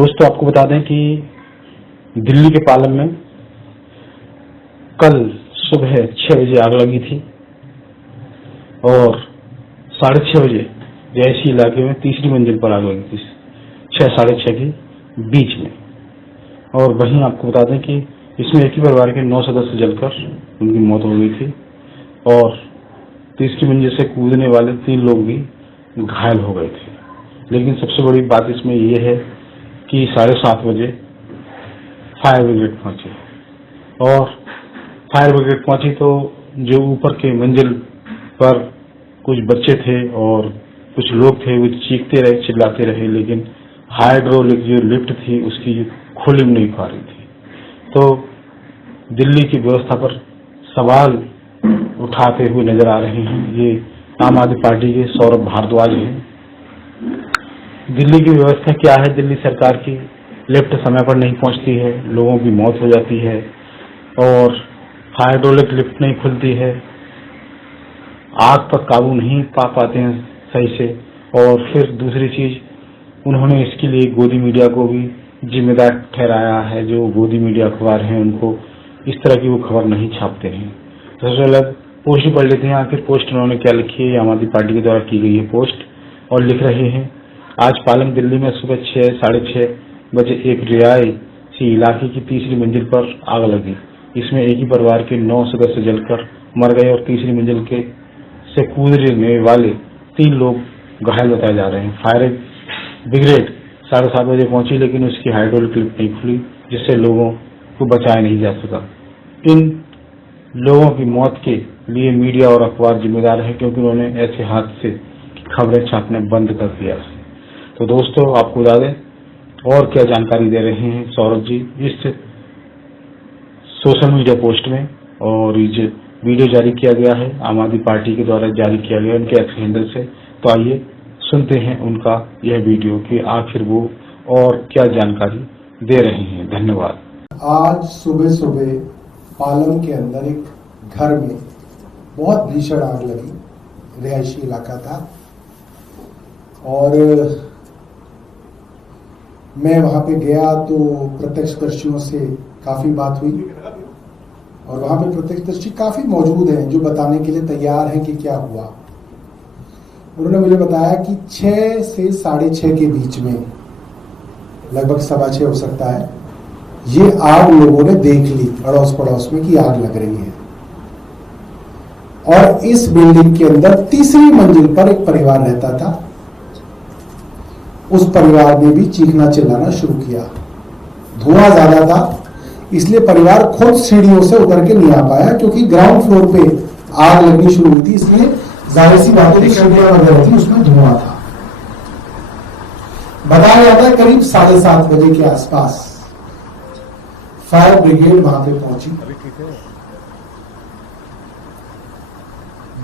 दोस्तों आपको बता दें कि दिल्ली के पालम में कल सुबह 6 बजे आग लगी थी और 6:30 बजे जैसी इलाके में तीसरी मंजिल पर आग लगी थी 6 साढ़े 6 के बीच में। और वहीं आपको बता दें कि इसमें एक ही परिवार के 9 सदस्य जलकर उनकी मौत हो गई थी और तीसरी मंजिल से कूदने वाले 3 लोग भी घायल हो गए थे। लेकिन सबसे बड़ी बात इसमें यह है कि 7:30 बजे फायर ब्रिगेड पहुंची और फायर ब्रिगेड पहुंची तो जो ऊपर के मंजिल पर कुछ बच्चे थे और कुछ लोग थे वो चीखते रहे, चिल्लाते रहे, लेकिन हाइड्रोलिक जो लिफ्ट थी उसकी खोली नहीं पा रही थी। तो दिल्ली की व्यवस्था पर सवाल उठाते हुए नजर आ रहे हैं ये आम आदमी पार्टी के सौरभ भारद्वाज हैं। दिल्ली की व्यवस्था क्या है? दिल्ली सरकार की लिफ्ट समय पर नहीं पहुंचती है, लोगों की मौत हो जाती है और हाइड्रोलिक लिफ्ट नहीं खुलती है, आग पर काबू नहीं पा पाते हैं सही से। और फिर दूसरी चीज, उन्होंने इसके लिए गोदी मीडिया को भी जिम्मेदार ठहराया है। जो गोदी मीडिया अखबार हैं उनको इस तरह की वो खबर नहीं छापते हैं। सबसे अलग पोस्ट पढ़ लेते हैं, आखिर पोस्ट उन्होंने क्या लिखी है। आम आदमी पार्टी के द्वारा की गई है पोस्ट और लिख रहे हैं, आज पालम दिल्ली में सुबह 6 साढ़े 6 बजे एक रिहायशी इलाके की तीसरी मंजिल पर आग लगी। इसमें एक ही परिवार के 9 सदस्य जलकर मर गए और तीसरी मंजिल के से कूदने वाले 3 लोग घायल बताए जा रहे हैं। फायर ब्रिगेड 7:30 बजे पहुंची लेकिन उसकी हाइड्रोलिक लिफ्ट नहीं खुली, जिससे लोगों को बचाया नहीं जा सका। इन लोगों की मौत के लिए मीडिया और अखबार जिम्मेदार है, क्योंकि उन्होंने ऐसे हादसे की खबरें छापना बंद कर दिया। तो दोस्तों आपको बता दें और क्या जानकारी दे रहे हैं सौरभ जी इस सोशल मीडिया पोस्ट में। और ये वीडियो जारी किया गया है आम आदमी पार्टी के द्वारा जारी किया गया उनके एक्स हैंडल से। तो आइए सुनते हैं उनका यह वीडियो कि आखिर वो और क्या जानकारी दे रहे हैं। धन्यवाद। आज सुबह सुबह पालम के अंदर एक घर में बहुत भीषण आग लगी। रिहायशी इलाका था और मैं वहां पे गया तो प्रत्यक्षदर्शियों से काफी बात हुई और वहां पे प्रत्यक्षदर्शी काफी मौजूद हैं जो बताने के लिए तैयार हैं कि क्या हुआ। उन्होंने मुझे बताया कि 6 से साढ़े 6 के बीच में, लगभग 6:15 हो सकता है, ये आग लोगों ने देख ली अड़ोस पड़ोस में कि आग लग रही है। और इस बिल्डिंग के अंदर तीसरी मंजिल पर एक परिवार रहता था। उस परिवार ने भी चीखना चिल्लाना शुरू किया। धुआं ज्यादा था इसलिए परिवार खुद सीढ़ियों से उतर के नहीं आ पाया, क्योंकि ग्राउंड फ्लोर पे आग लगनी शुरू हुई थी, इसलिए जाहिर सी बात है सीढ़ियां वगैरह थी, उसमें धुआं था। बताया जाता है करीब 7:30 बजे के आसपास फायर ब्रिगेड वहां पे पहुंची।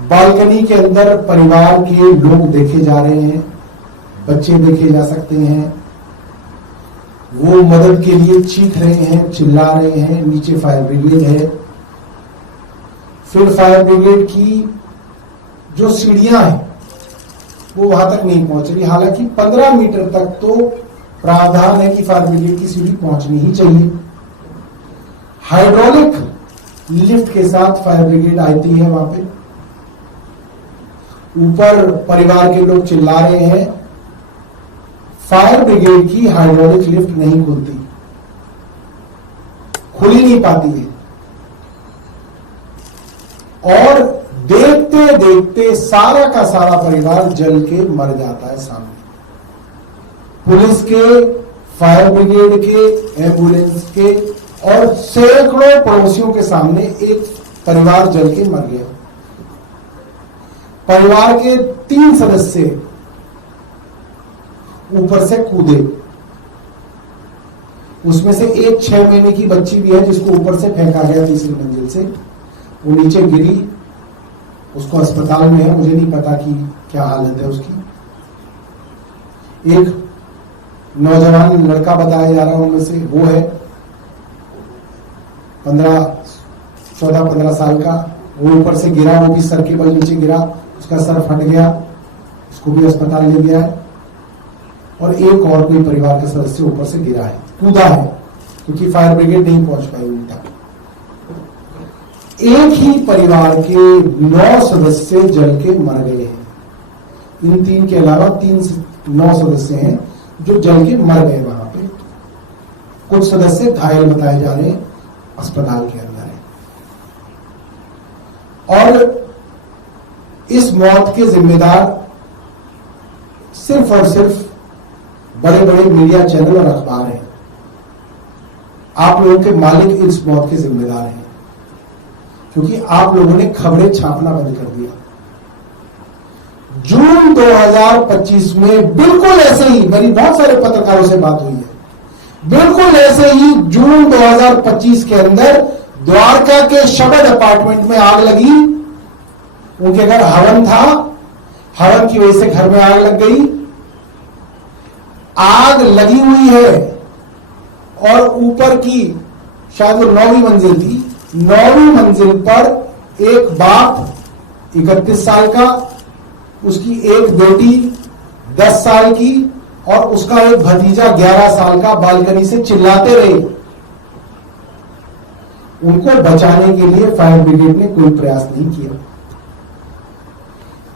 बालकनी के अंदर परिवार के लोग देखे जा रहे हैं, बच्चे देखे जा सकते हैं, वो मदद के लिए चीख रहे हैं, चिल्ला रहे हैं। नीचे फायर ब्रिगेड है। फिर फायर ब्रिगेड की जो सीढ़ियां हैं वो वहां तक नहीं पहुंच रही, हालांकि 15 मीटर तक तो प्रावधान है कि फायर ब्रिगेड की सीढ़ी पहुंचनी ही चाहिए। हाइड्रोलिक लिफ्ट के साथ फायर ब्रिगेड आती है। वहां पे ऊपर परिवार के लोग चिल्ला रहे हैं, फायर ब्रिगेड की हाइड्रोलिक लिफ्ट नहीं खुलती, खुली नहीं पाती है। और देखते देखते सारा का सारा परिवार जल के मर जाता है सामने। पुलिस के, फायर ब्रिगेड के, एम्बुलेंस के और सैकड़ों पड़ोसियों के सामने एक परिवार जल के मर गया। परिवार के 3 सदस्य ऊपर से कूदे, उसमें से एक 6 महीने की बच्ची भी है जिसको ऊपर से फेंका गया तीसरी मंजिल से। वो नीचे गिरी, उसको अस्पताल में है, मुझे नहीं पता कि क्या हालत है उसकी। एक नौजवान लड़का बताया जा रहा है उनमें से, वो है 14-15 साल का, वो ऊपर से गिरा, वो भी सर के बल नीचे गिरा, उसका सर फट गया, उसको भी अस्पताल ले गया है। और एक और कोई परिवार का सदस्य ऊपर से गिरा है, कूदा है, क्योंकि फायर ब्रिगेड नहीं पहुंच पाई उन तक। एक ही परिवार के 9 सदस्य जल के मर गए हैं। इन 3 के अलावा 9 सदस्य हैं जो जल के मर गए वहां पे। कुछ सदस्य घायल बताए जा रहे हैं, अस्पताल के अंदर है। और इस मौत के जिम्मेदार सिर्फ और सिर्फ बड़े बड़े मीडिया चैनल और अखबार हैं। आप लोगों के मालिक इस मौत के जिम्मेदार हैं, क्योंकि आप लोगों ने खबरें छापना बंद कर दिया। जून 2025 में बिल्कुल ऐसे ही, मेरी बहुत सारे पत्रकारों से बात हुई है, बिल्कुल ऐसे ही जून 2025 के अंदर द्वारका के शबद अपार्टमेंट में आग लगी। उनके घर हवन था, हवन की वजह से घर में आग लग गई। आग लगी हुई है और ऊपर की शायद वो 9वीं मंजिल थी, 9वीं मंजिल पर एक बाप 31 साल का, उसकी एक बेटी 10 साल की और उसका एक भतीजा 11 साल का बालकनी से चिल्लाते रहे। उनको बचाने के लिए फायर ब्रिगेड ने कोई प्रयास नहीं किया।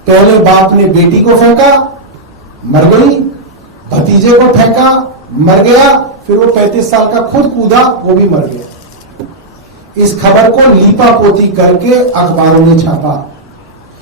पहले बाप ने बेटी को फेंका, मर गई, भतीजे को फेंका, मर गया, फिर वो 35 साल का खुद कूदा, वो भी मर गया। इस खबर को लीपा पोती करके अखबारों ने छापा।